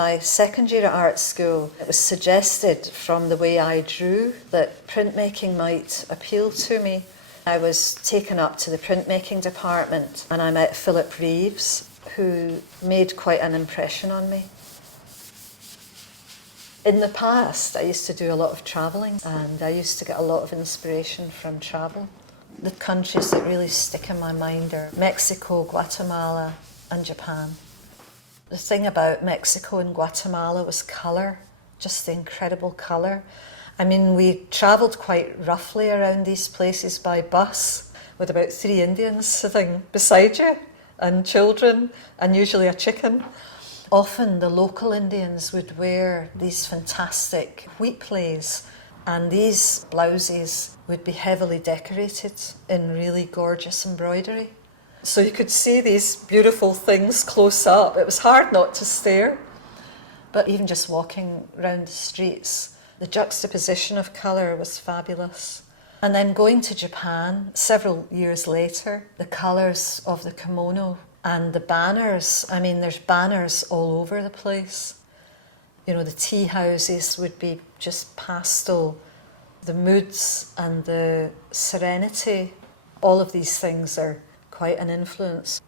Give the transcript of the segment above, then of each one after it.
my second year at art school, it was suggested from the way I drew that printmaking might appeal to me. I was taken up to the printmaking department and I met Philip Reeves, who made quite an impression on me. In the past, I used to do a lot of travelling and I used to get a lot of inspiration from travel. The countries that really stick in my mind are Mexico, Guatemala and Japan. The thing about Mexico and Guatemala was colour, just the incredible colour. I mean, we travelled quite roughly around these places by bus with about 3 Indians sitting beside you and children and usually a chicken. Often the local Indians would wear these fantastic wheat plays and these blouses would be heavily decorated in really gorgeous embroidery. So you could see these beautiful things close up. It was hard not to stare. But even just walking around the streets, the juxtaposition of colour was fabulous. And then going to Japan several years later, the colours of the kimono and the banners, I mean, there's banners all over the place. You know, the tea houses would be just pastel. The moods and the serenity, all of these things are quite an influence.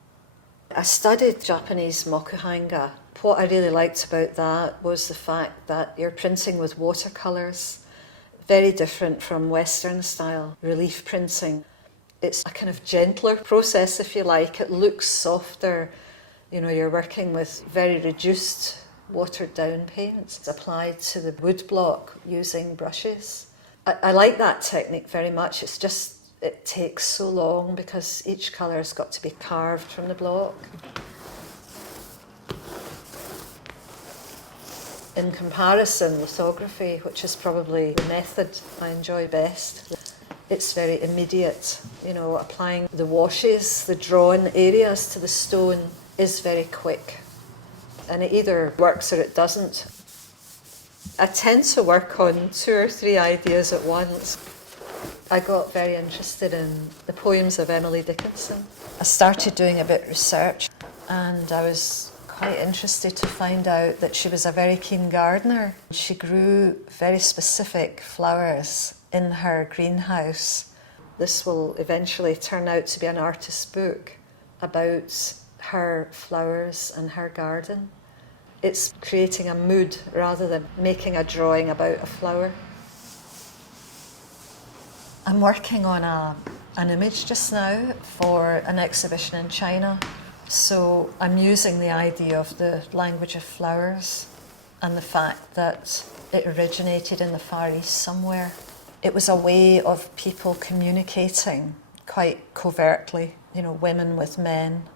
I studied Japanese mokuhanga. What I really liked about that was the fact that you're printing with watercolours, very different from Western style relief printing. It's a kind of gentler process, if you like. It looks softer. You know, you're working with very reduced, watered down paints applied to the wood block using brushes. I like that technique very much. It's just, it takes so long because each colour's got to be carved from the block. In comparison, lithography, which is probably the method I enjoy best, it's very immediate. You know, applying the washes, the drawn areas to the stone is very quick. And it either works or it doesn't. I tend to work on 2 or 3 ideas at once. I got very interested in the poems of Emily Dickinson. I started doing a bit of research and I was quite interested to find out that she was a very keen gardener. She grew very specific flowers in her greenhouse. This will eventually turn out to be an artist's book about her flowers and her garden. It's creating a mood rather than making a drawing about a flower. I'm working on an image just now for an exhibition in China. So I'm using the idea of the language of flowers and the fact that it originated in the Far East somewhere. It was a way of people communicating quite covertly, you know, women with men.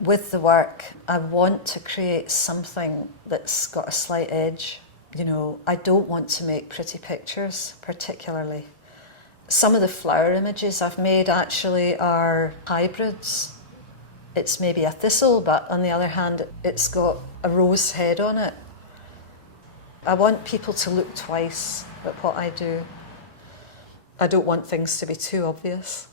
With the work, I want to create something that's got a slight edge. You know, I don't want to make pretty pictures, particularly. Some of the flower images I've made actually are hybrids. It's maybe a thistle, but on the other hand, it's got a rose head on it. I want people to look twice at what I do. I don't want things to be too obvious.